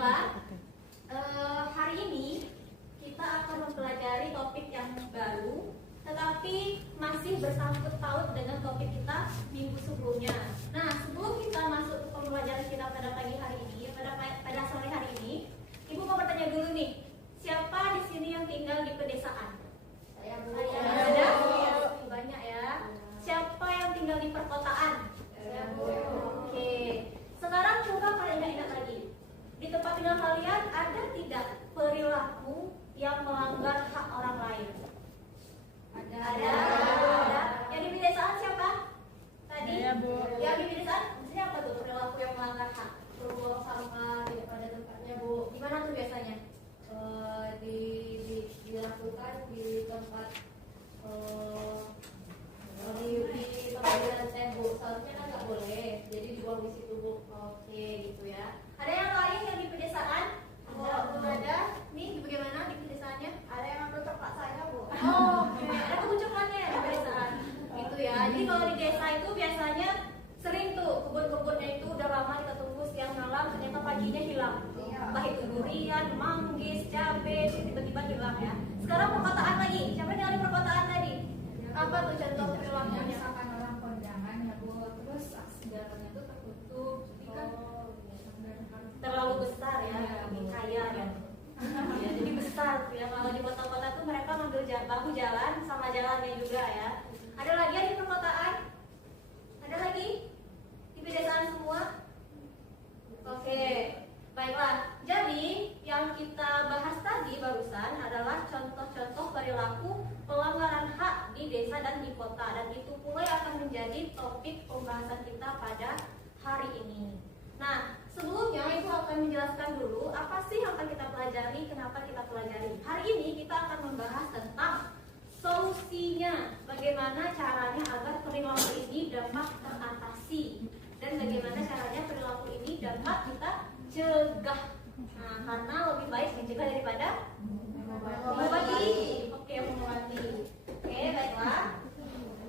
Baiklah, hari ini kita akan mempelajari topik yang baru, tetapi masih bersangkut paut dengan topik kita minggu sebelumnya. Nah, sebelum kita masuk ke pembelajaran kita pada pagi hari ini, pada sore hari ini, Ibu mau bertanya dulu nih, siapa di sini yang tinggal di pedesaan? Saya, Bu. Ada? Banyak ya. Siapa yang tinggal di perkotaan? Saya, Bu. Oke. Sekarang coba kalian ingat lagi. Di tempat tinggal kalian ada tidak perilaku yang melanggar hak orang lain? Ada. Yang di pedesaan siapa? Tadi? Saya, Bu. Yang di pedesaan maksudnya apa tuh perilaku yang melanggar hak? Berbuang sampah tidak pada tempatnya, Bu. Di mana tuh biasanya? Dilakukan di tempat di pengadilan Bu. Seharusnya kan nggak boleh, jadi dibuang di situ, Bu. Oke, gitu ya. Ada yang lain yang di pedesaan? Ada. Nih, bagaimana di pedesaannya? Ada yang ambil tempat saya, Bu. Oh, oke. Ada kebucukannya di pedesaan. Gitu ya. Jadi kalau di desa itu biasanya sering tuh kebun-kebunnya itu udah lama kita tunggu siang malam, ternyata paginya hilang. Entah itu durian, manggis, cabai, tiba-tiba hilang ya. Sekarang perkotaan lagi. Siapa yang di perkotaan tadi? Apa tuh contoh perilakunya? Misalkan orang kondangan ya, Bu, terus akses jalannya tuh tertutup, jadi kan Terlalu besar ya, lebih kaya ya. Ya, jadi besar tuh ya. Kalau di kota-kota tuh mereka ngambil bahu jalan sama jalannya juga ya. Ada lagi yang di perkotaan? Ada lagi? Di pedesaan semua? Oke, baiklah. Jadi yang kita bahas tadi barusan adalah contoh-contoh perilaku pelanggaran hak di desa dan di kota, dan itu pula yang akan menjadi topik pembahasan kita pada hari ini. Nah, sebelumnya Ibu akan menjelaskan dulu apa sih yang akan kita pelajari, kenapa kita pelajari. Hari ini kita akan membahas tentang solusinya, bagaimana caranya agar perilaku ini dapat teratasi dan bagaimana caranya perilaku ini dapat kita cegah. Nah, karena lebih baik mencegah daripada mengobati. Oke, mengobati. Oke, baiklah.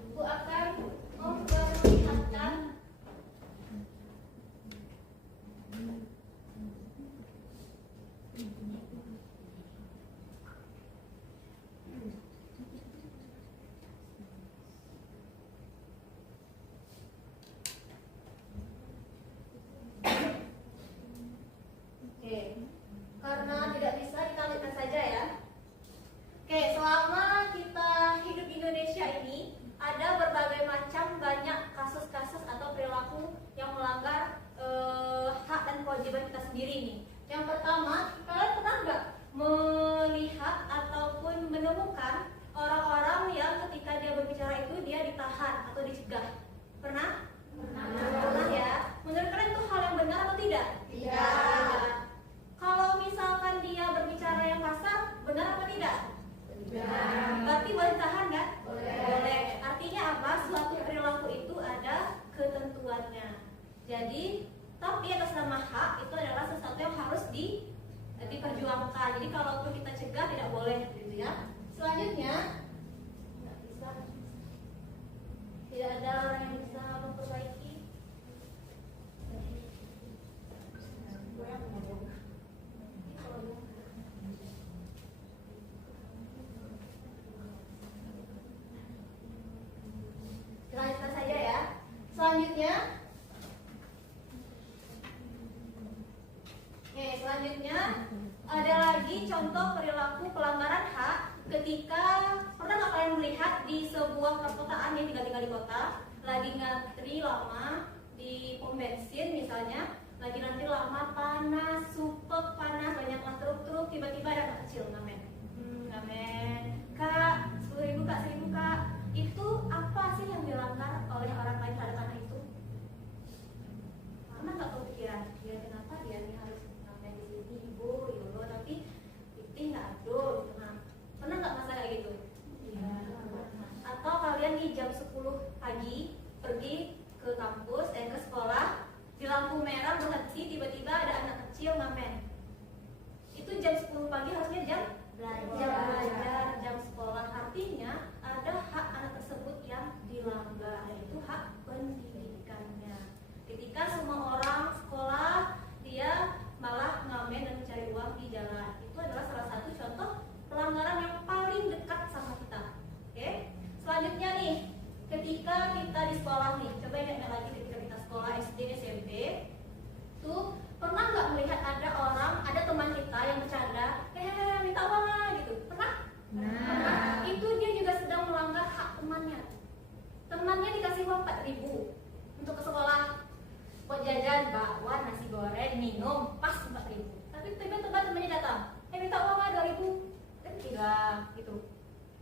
Ibu akan memperlihatkan karena tidak bisa ditalikkan saja ya. Oke, selama kita hidup di Indonesia ini ada berbagai macam banyak kasus-kasus atau perilaku yang melanggar hak dan kewajiban kita sendiri nih. Yang pertama, kalian pernah nggak melihat ataupun menemukan orang-orang yang ketika dia berbicara itu dia ditahan atau dicegah? Pernah? Pernah ya. Menurut kalian itu hal yang benar atau tidak? Tidak. Kalau misalkan dia berbicara yang kasar, benar apa tidak? Tidak. Berarti boleh ditahan kan? Boleh. Artinya apa? Suatu perilaku itu ada ketentuannya. Jadi, tapi atas nama hak itu adalah sesuatu yang harus diperjuangkan. Jadi kalaupun kita cegah tidak boleh, gitu ya. Selanjutnya, nggak bisa. Tidak ada orang yang bisa memperbaiki. Lanjutkan saja ya. Selanjutnya, selanjutnya ada lagi contoh perilaku pelanggaran hak ketika pernah nggak kalian melihat di sebuah perkotaan yang tinggal di kota lagi ngantri lama di pom bensin misalnya, lagi ngantri lama panas, super panas, banyaklah truk-truk, tiba-tiba ada anak kecil ngamen, Kak, 10.000 Kak, 1.000 Kak. Itu apa sih yang dilanggar oleh orang lain terhadap anak itu? Pernah nggak kepikiran, ya kenapa dia nih harus ngamen di sini, Ibu, Yolo, tapi Piti nggak adul, gitu. Nah, pernah nggak masa kayak gitu? Iya. Atau kalian di jam 10 pagi pergi ke kampus, ke sekolah, di lampu merah berhenti, tiba-tiba ada anak kecil ngamen. Itu jam 10 pagi harusnya jam belajar.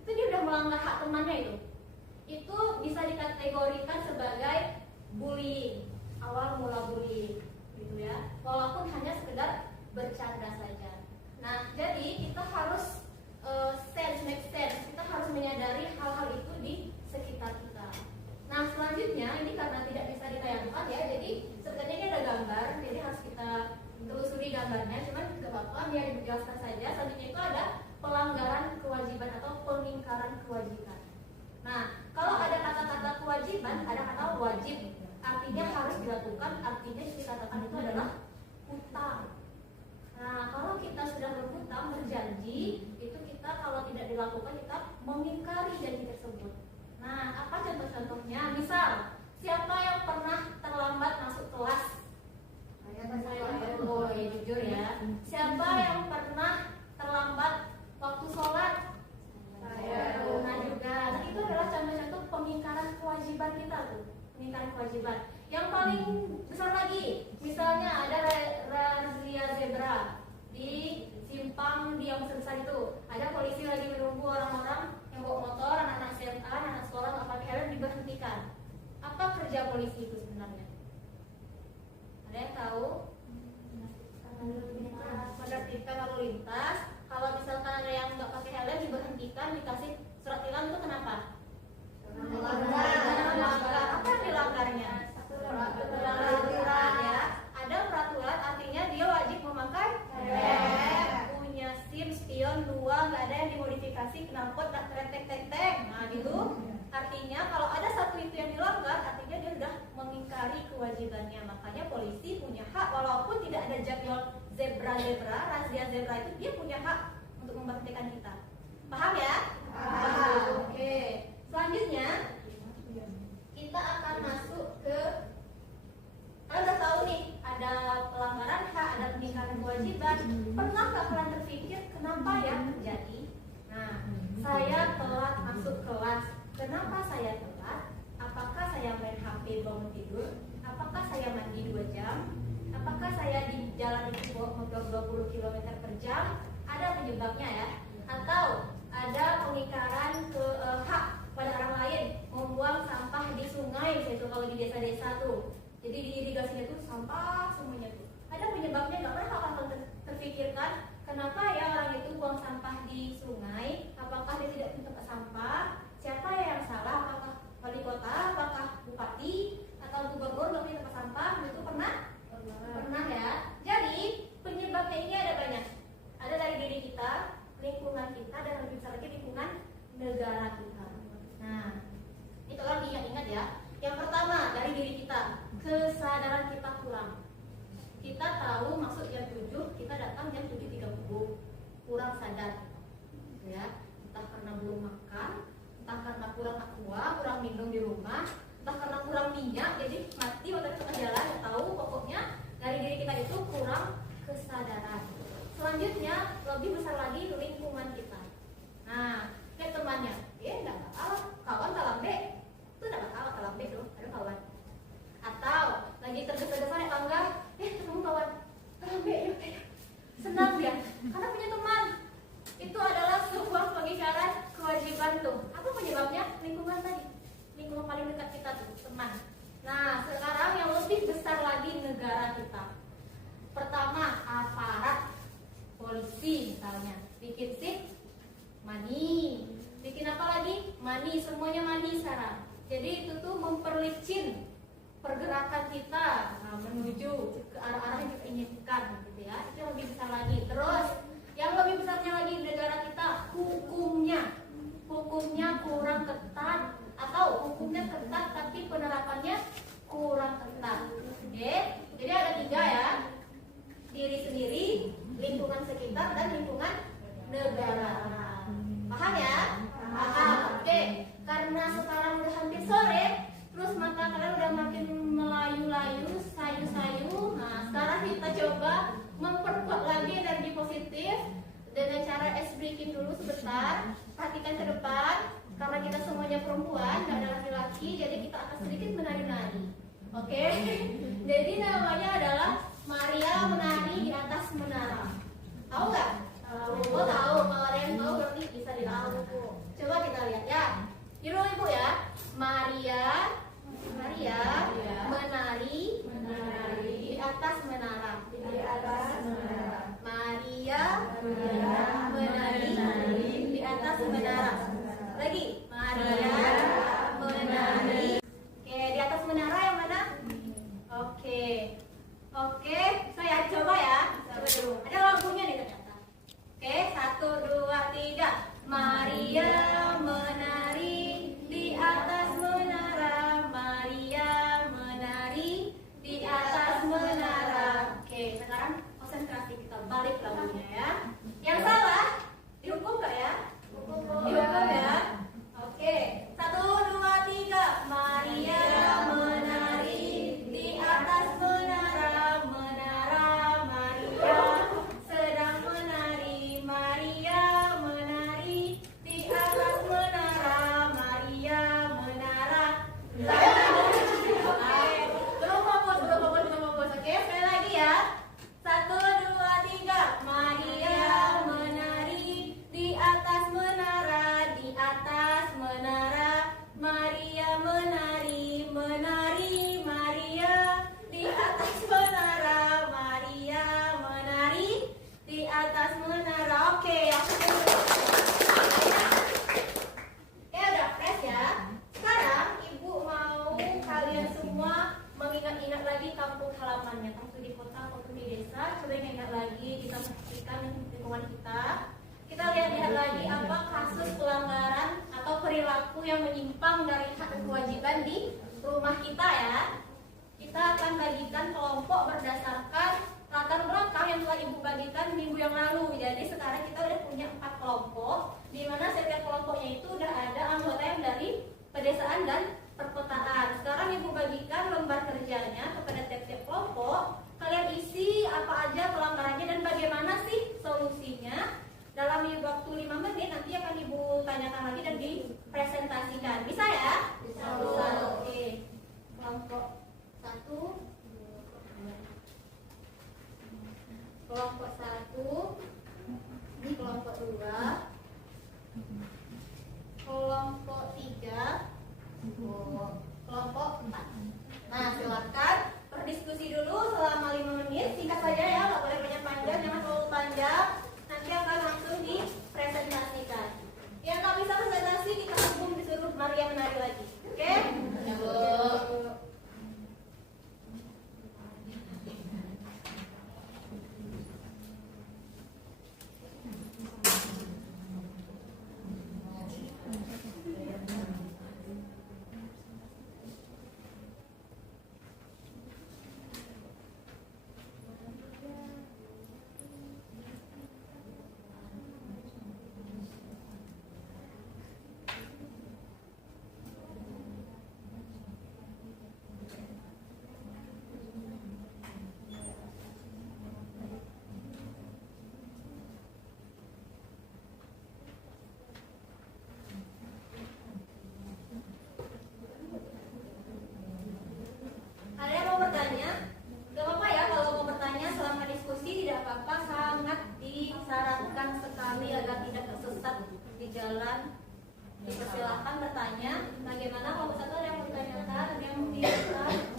itu dia udah melanggar hak temannya itu bisa dikategorikan sebagai bullying, awal mula bullying gitu ya, walaupun hanya sekedar bercanda saja. Nah, jadi kita harus make sense, kita harus menyadari hal-hal itu di sekitar kita. Nah, selanjutnya ini karena tidak bisa ditayangkan ya, jadi sebenarnya ini ada gambar, jadi harus kita telusuri gambarnya, cuman gak apa-apa, biar dijelaskan saja. Selanjutnya itu ada pelanggaran kewajiban atau pengingkaran kewajiban. Nah, kalau ada kata-kata kewajiban, ada kata wajib, artinya harus dilakukan, artinya dikatakan itu adalah hutang. Nah, kalau kita sudah berhutang, berjanji, itu kita kalau tidak dilakukan, kita mengingkari janji tersebut. Nah, apa contoh-contohnya? Misal, siapa yang pernah terlambat masuk kelas? Oh, ya, jujur ya. Siapa yang pernah terlambat waktu sholat? Saya. Nah juga. Nah, itu adalah contoh-contoh pengingkaran kewajiban kita tuh. Pengingkaran kewajiban. Yang paling besar lagi, misalnya ada razia zebra di simpang di yang besar itu. Ada polisi lagi menunggu orang-orang yang bawa motor, anak-anak SMA, anak sekolah nggak pakai helm, diberhentikan. Apa kerja polisi itu sebenarnya? Ada yang tahu? Menertibkan lalu lintas. Kalau misalkan ada yang nggak pakai helm, diberhentikan, dikasih surat tilang, itu kenapa? Melanggar. Apa yang dilanggarnya? Peraturan ya. Ada peraturan, artinya dia wajib memakai helm, punya SIM, spion 2, nggak ada yang dimodifikasi, knalpot, tak tek. Nah gitu. Artinya kalau ada satu itu yang dilanggar, artinya dia sudah mengingkari kewajibannya. Makanya polisi punya hak, walaupun tidak ada jadwal razia zebra itu, dia punya hak untuk memberhentikan kita. Paham ya? Paham. Oke. Selanjutnya kita akan masuk ke, kalian udah tahu nih, ada pelanggaran hak, ada pengingkaran kewajiban. Pernah nggak kalian terpikir kenapa ya terjadi? Nah, saya telat masuk kelas. Kenapa saya telat? Apakah saya main HP bangun tidur? Apakah saya mandi 2 jam? Apakah saya di jalan itu bawa motor 20 km per jam? Ada penyebabnya ya? Atau ada pengingkaran hak pada orang lain, membuang sampah di sungai, itu kalau di desa-desa tuh. Jadi di irigasinya tuh sampah semuanya tuh. Ada penyebabnya, nggak pernah kalian terpikirkan kenapa ya orang itu buang sampah di sungai? Apakah dia tidak punya tempat sampah? Siapa yang salah? Apakah wali kota? Apakah bupati? Atau gubernur nggak punya tempat sampah? Itu pernah? Pernah ya. Jadi penyebabnya ini ada banyak. Ada dari diri kita, lingkungan kita, dan lebih besar lagi lingkungan negara kita. Nah, itu lagi yang ingat ya. Yang pertama dari diri kita, kesadaran kita kurang. Kita tahu masuk jam 7, kita datang jam 7.30, kurang sadar, ya. Entah karena belum makan, entah karena kurang aqua, kurang minum di rumah, entah karena kurang minyak, jadi mati waktu tengah jalan. Nggak tahu, pokoknya dari diri kita itu kurang kesadaran. Selanjutnya lebih besar lagi lingkungan kita. Nah, kayak temannya, nggak kalah, kawan kalambe, itu nggak kalah kalambe tuh, ada kawan. Atau lagi tergesa-gesa naik tangga, ketemu kawan, kalambe, senang dia, karena punya teman. Itu adalah sebuah pengingkaran kewajiban tuh. Apa penyebabnya? Lingkungan tadi, lingkungan paling dekat kita tuh, teman. Nah, sekarang yang lebih besar lagi negara kita. Pertama, aparat polisi misalnya, bikin SIM, money. Bikin apa lagi? Money, semuanya money sekarang. Jadi itu tuh memperlicin pergerakan kita menuju ke arah-arah yang kita inginkan gitu ya. Itu yang lebih besar lagi. Terus yang lebih besarnya lagi negara kita, hukumnya kurang ketat, atau hukumnya ketat tapi penerapannya kurang ketat. Oke? Jadi ada 3 ya, diri sendiri, lingkungan sekitar, dan lingkungan negara. Paham ya? Paham. Oke. Karena sekarang udah hampir sore, terus mata kalian udah makin melayu-layu, sayu-sayu. Nah, sekarang kita coba memperkuat lagi energi positif dengan cara ice breaking dulu sebentar. Perhatikan ke depan, karena kita semuanya perempuan, gak ada laki-laki, jadi kita akan sedikit menari-nari. Oke? Jadi namanya adalah Maria menari di atas menara. Tahu nggak? Oh tahu. Kalau ada yang tahu berarti bisa tahu Bu. Coba kita lihat ya. Judul Ibu ya. Maria menari di atas menara. Maria menari di atas menara. Lagi. Maria menari. Oke, di atas menara yang mana? Oke, saya coba ya. Coba dulu. Ada lagunya nih ternyata. Oke, 1, 2, 3. Maria menari di atas menara. Maria menari di atas menara. Oke, sekarang konsentrasi kita balik lagunya ya. Yang salah dihukum nggak ya? Dihukum ya. Oke, 1, 2, 3. Maria menari di atas menara. Menara Maria sedang menari. Maria menari di atas menara. Maria menara. Oke, belum fokus. Oke, sekali lagi ya. 1, 2, 3. Maria menari di atas menara. Di atas menara. Maria menari. Maria di atas menara. Maria menari di atas menara. Oke, udah fresh ya. Sekarang Ibu mau kalian semua mengingat-ingat lagi kampung halamannya, entah itu di kota ataupun di desa. Coba ingat lagi, kita perhatikan lingkungan kita. Kita lihat lagi apa kasus pelanggaran atau perilaku yang menyimpang dari hak dan kewajiban di rumah kita ya. Kita akan bagikan kelompok berdasarkan latar belakang yang telah Ibu bagikan minggu yang lalu. Jadi sekarang kita udah punya 4 kelompok, di mana setiap kelompoknya itu udah ada anggota yang dari pedesaan dan perkotaan. Sekarang Ibu bagikan lembar kerjanya kepada tiap-tiap kelompok. Kalian isi apa aja pelanggarannya dan bagaimana sih solusinya. Dalam waktu 5 menit nanti akan Ibu tanyakan lagi dan dipresentasikan. Bisa ya? Bisa. Oke. Kelompok 1. Kelompok 1. Ini kelompok 2. Kelompok 3. Kelompok 4. Nah, silakan berdiskusi dulu selama 5 menit. Singkat saja ya, nggak boleh banyak panjang, jangan terlalu panjang. Nanti akan langsung dipresentasikan. Yang nggak bisa presentasi kita hubung disuruh Maria menari lagi. Oke? Ada yang mau bertanya? Gak apa-apa ya kalau mau bertanya selama diskusi, tidak apa-apa, sangat disarankan sekali agar tidak tersesat di jalan. Dipersilahkan bertanya. Bagaimana kalau satu ada yang mau ditanyakan, ada yang mau ditanyakan?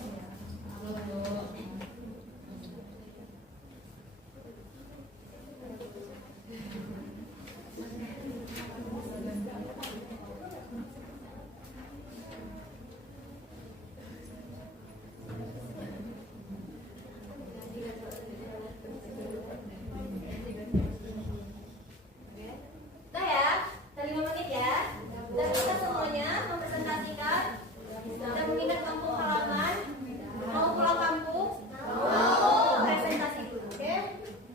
Nah ya, dari 5 menit ya. Dan kita semuanya mempresentasikan dan mengingat kampung halaman. Mau pulang kampung? Mau presentasi dulu, oke?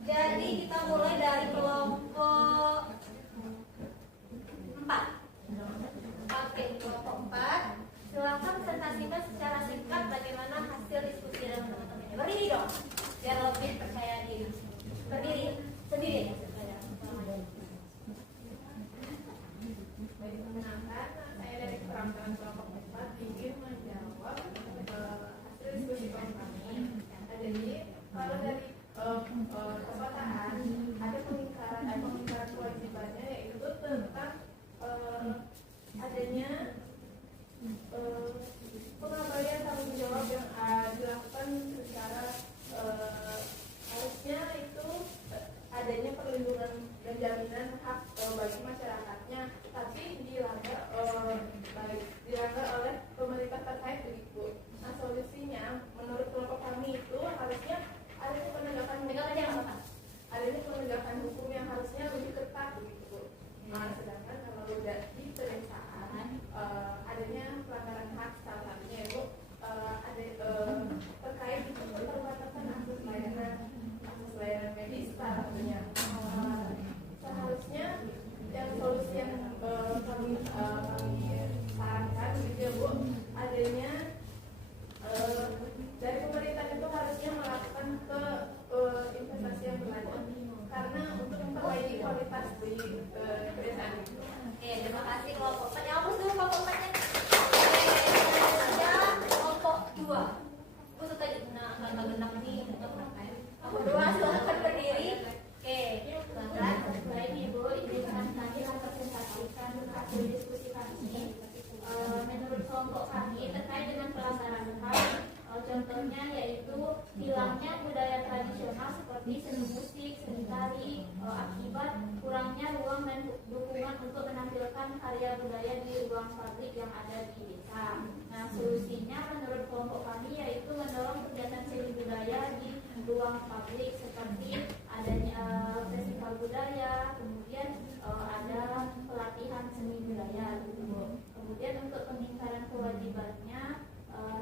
Jadi kita mulai dari kelompok 4. Oke, kelompok 4. Silakan presentasikan secara singkat bagaimana hasil diskusi dengan teman-temannya. Berdiri dong, biar lebih percaya diri. Berdiri, sendiri. Menyenangkan, saya dari perangkat kelompok 4 ingin menjawab hasil diskusi kami. Jadi kalau dari perkotaan ada pengingkaran kewajibannya, yaitu tentang adanya pengabaian tanggung jawab yang dilakukan secara harusnya itu adanya perlindungan dan jaminan hak bagi masyarakatnya, tapi dilanggar oleh pemerintah terkait begitu. Nah, solusinya menurut kelompok kami itu harusnya adanya penegakan hukum yang harusnya lebih ketat begitu. Nah, sedangkan kalau udah di pedesaan adanya pelanggaran hak, salah satunya itu terkait keterbatasan akses layanan medis salah satunya. Seharusnya yang solusi yang kami sarankan gitu ya Bu, adanya dari pemerintah itu harusnya melakukan ke investasi yang berlanjut karena untuk memperbaiki kualitas di pedesaan itu. Oke, terima kasih kelompok 4. Yang hapus dulu kelompok 4-nya. Ada kelompok 2. Gue suka genap nih, atau kenapa ya? Kelompok 2 silahkan berdiri. Oke, silakan. Baik Ibu, izinkan kami mempresentasikan hasil diskusi kami. Menurut kelompok kami terkait dengan pelanggaran HAM, contohnya yaitu hilangnya budaya tradisional seperti seni musik, seni tari, akibat kurangnya ruang dan dukungan untuk menampilkan karya budaya di ruang publik yang ada di desa. Nah, solusinya menurut kelompok kami yaitu mendorong kegiatan seni budaya di ruang publik seperti adanya festival budaya, kemudian ada pelatihan seni budaya gitu. Kemudian untuk peningkatan kewajibannya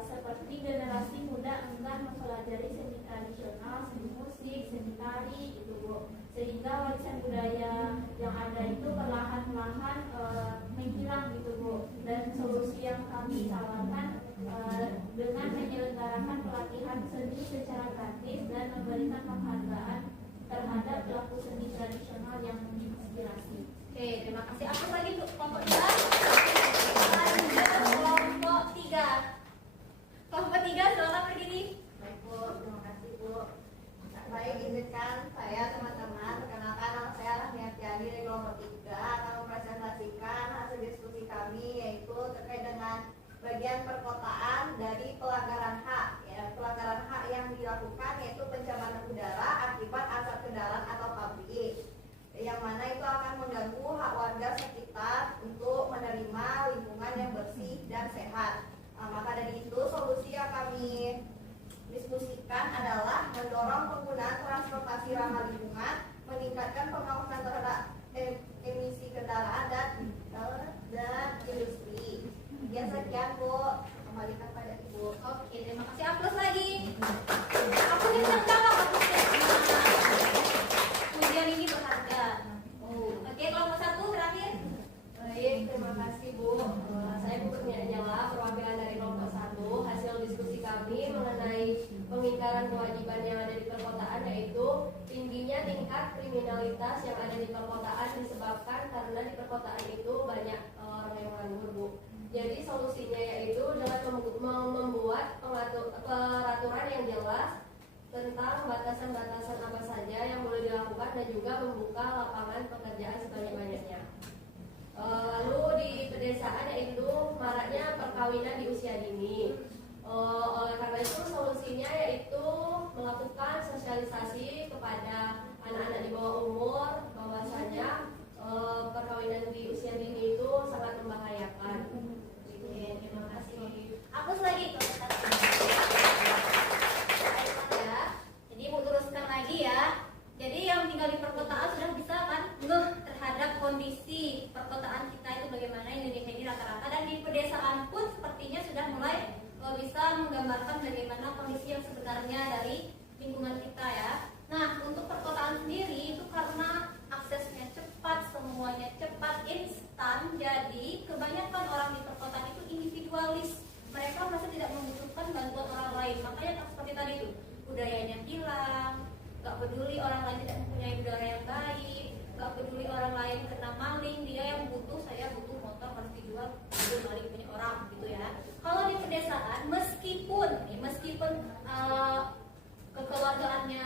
seperti generasi muda enggan mempelajari seni tradisional, seni musik, seni tari gitu Bu. Sehingga warisan budaya yang ada itu perlahan-lahan menghilang gitu Bu. Dan solusi yang kami tawarkan dengan menyelenggarakan pelatihan seni secara gratis dan memberikan penghargaan terhadap pelaku seni tradisional yang menginspirasi. Oke, terima kasih. Apa lagi untuk kelompok 2? Lanjut kelompok 3. Kelompok 3 silakan berdiri. Baik Bu, terima kasih Bu. Baik, izinkan saya teman-teman perkenalkan nama saya Rahmiatiani dari kelompok 3 akan mempresentasikan hasil diskusi kami yaitu terkait dengan bagian perkotaan dari pelanggaran hak. Ya, pelanggaran hak yang dilakukan yaitu pencemaran udara akibat asap kendaraan atau pabrik, yang mana itu akan mengganggu hak warga sekitar untuk menerima lingkungan yang bersih dan sehat. Maka dari itu solusi yang kami diskusikan adalah mendorong penggunaan transportasi ramah lingkungan, meningkatkan pengawasan terhadap emisi kendaraan dan industri. Ya, sekian Bu, kembalikan pada Ibu. Oke, terima kasih. Aplaus lagi. Aku ini tentang aplausnya. Ujian ini berharga. Oke, kelompok 1 terakhir. Baik, terima kasih Bu. Saya Bu Kurniajala, perwakilan dari kelompok 1. Hasil diskusi kami mengenai pengingkaran kewajiban yang ada di perkotaan yaitu tingginya tingkat kriminalitas yang ada di perkotaan disebabkan karena di perkotaan itu banyak orang yang menganggur Bu. Jadi solusinya yaitu dengan membuat peraturan yang jelas tentang batasan-batasan apa saja yang boleh dilakukan dan juga membuka lapangan pekerjaan sebanyak-banyaknya. Lalu di pedesaan yaitu maraknya perkawinan di usia dini. Oleh karena itu solusinya yaitu melakukan sosialisasi kepada anak-anak di bawah umur bahwasanya perkawinan di usia dini itu sangat membahayakan. Oke, terima kasih. Aplaus lagi kelompok 1. Ya. Jadi mau teruskan lagi ya. Jadi yang tinggal di perkotaan sudah bisa kan ngeh terhadap kondisi perkotaan kita itu bagaimana Indonesia ini rata-rata, dan di pedesaan pun sepertinya sudah mulai bisa menggambarkan bagaimana kondisi yang sebenarnya dari lingkungan kita ya. Nah, untuk perkotaan sendiri itu karena aksesnya cepat, semuanya cepat, instan, jadi kebanyakan orang di perkotaan itu individualis. Mereka merasa tidak membutuhkan bantuan orang lain. Makanya seperti tadi itu, budayanya hilang, gak peduli orang lain tidak mempunyai budaya yang baik, gak peduli orang lain kena maling, dia yang butuh, saya butuh motor harus dijual, itu maling punya orang gitu ya. Kalau di pedesaan meskipun kekeluargaannya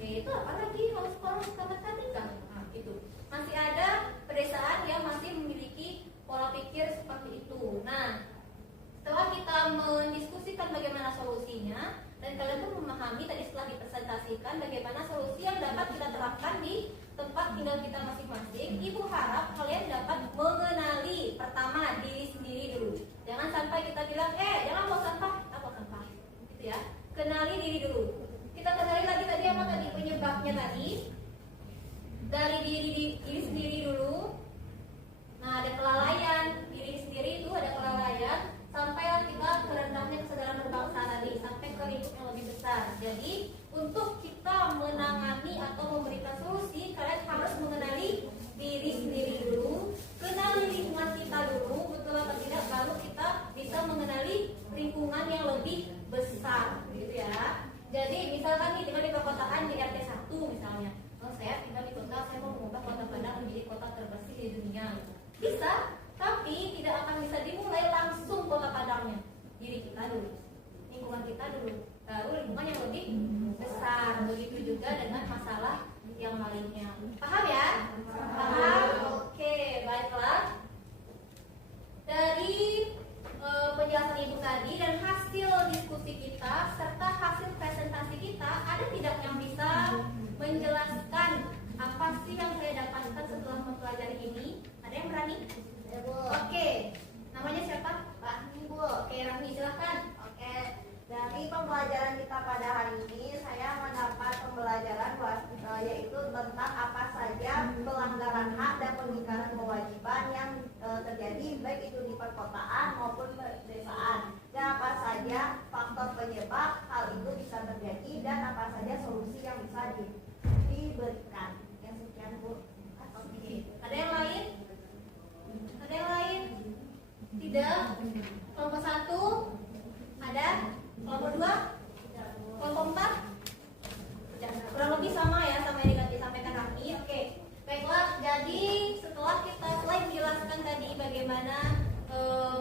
itu apalagi harus pola matematika. Nah, itu masih ada pedesaan yang masih memiliki pola pikir seperti itu. Nah, setelah kita mendiskusikan bagaimana solusinya dan kalian pun memahami tadi setelah dipresentasikan bagaimana solusi yang dapat kita terapkan di tempat tinggal kita masing-masing, ibu harap kalian dapat mengenali pertama diri sendiri dulu. Jangan sampai kita bilang, jangan bawa sampah, kita bawa sampah, gitu ya. Kenali diri dulu. Kita kenali lagi tadi apa tadi penyebabnya tadi dari diri sendiri dulu. Nah, ada kelalaian diri sendiri itu ada kelalaian. Sampailah kita ke rendahnya kesadaran berbangsa tadi sampai ke lingkup yang lebih besar. Jadi untuk kita menangani atau memberikan solusi, kalian harus mengenali diri sendiri dulu, kenali lingkungan kita dulu, betul atau tidak, baru kita bisa mengenali lingkungan yang lebih besar, gitu ya. Jadi misalkan nih tinggal di perkotaan di RT 1 misalnya, saya tinggal di kota, saya mau mengubah kota Padang menjadi kota terbersih di dunia. Bisa, tapi tidak akan bisa dimulai langsung kota Padangnya. Diri kita dulu, lingkungan kita dulu, baru lingkungan yang lebih besar. Begitu juga dengan masalah yang lainnya. Paham ya? Paham? Oke, baiklah. Dari penjelasan ibu tadi dan hasil diskusi kita serta hasil presentasi kita, ada tidak yang bisa menjelaskan apa sih yang saya dapatkan setelah mempelajari ini? Ada yang berani? Ya, Bu. Oke, namanya siapa? Rahmi, Bu. Oke, Rahmi silahkan. Oke, dari pembelajaran kita pada hari ini saya mendapat pembelajaran yaitu tentang apa saja pelanggaran hak dan pengingkaran kewajiban yang terjadi baik itu di perkotaan maupun pedesaan, dan apa saja faktor penyebab hal itu bisa terjadi dan apa saja solusi yang bisa diberikan. Yang sekian, Bu. Oke, ada yang lain? Ada yang lain? Tidak? Kelompok 1? Ada? Kelompok 2? Kelompok 4? Kurang lebih sama ya sama yang disampaikan Rahmi. Oke, baiklah. Jadi setelah kita selain menjelaskan tadi bagaimana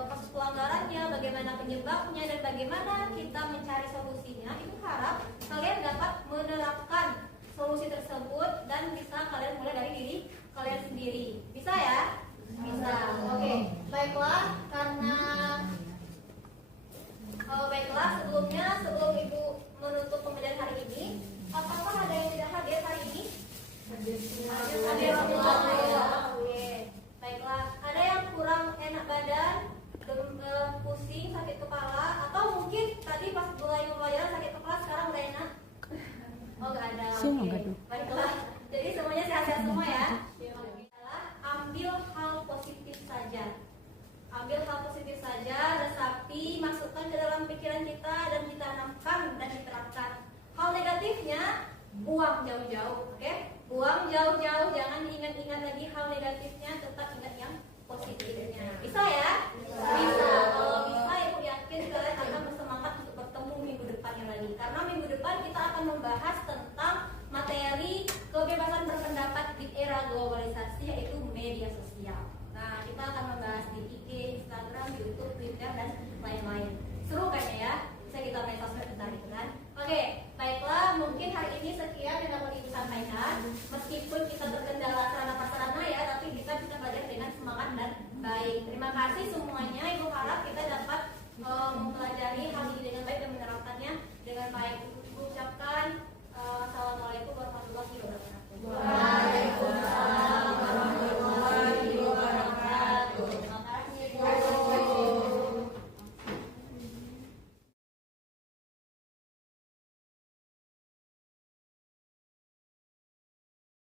kasus pelanggarannya, bagaimana penyebabnya, dan bagaimana kita mencari solusinya, ibu harap kalian dapat menerapkan solusi tersebut dan bisa kalian mulai dari diri kalian sendiri. Bisa ya? Bisa. Oke, baiklah. Karena sebelum ibu menutup pembelajaran hari ini, apakah ada yang tidak hadir hari ini? Hadir. Oke, baiklah. Ada yang kurang enak badan, pusing, sakit kepala, atau mungkin tadi pas mulai pembelajaran sakit kepala, sekarang udah enak? Oh, nggak ada. Oke, baiklah. Jadi semuanya sehat-sehat semua ya. Ambil hal positif saja. Ambil hal positif saja, resapi, masukkan ke dalam pikiran kita dan ditanamkan dan diterapkan. Hal negatifnya buang jauh-jauh, oke? Buang jauh-jauh, jangan ingat-ingat lagi hal negatifnya, tetap ingat yang positifnya. Bisa ya? Bisa. Kalau bisa, ibu yakin kalian akan bersemangat untuk bertemu minggu depannya lagi. Karena minggu depan kita akan membahas tentang materi kebebasan berpendapat di era globalisasi, yaitu media sosial. Nah, kita akan membahas di IG, Instagram, YouTube, Twitter, dan lain-lain. Seru kayaknya ya? Bisa kita main sosmed bentar itu kan? Oke, baiklah. Mungkin hari ini sekian yang dapat ibu sampaikan. Meskipun kita terkendala sarana prasarana ya, tapi kita bisa belajar dengan semangat dan baik. Terima kasih semuanya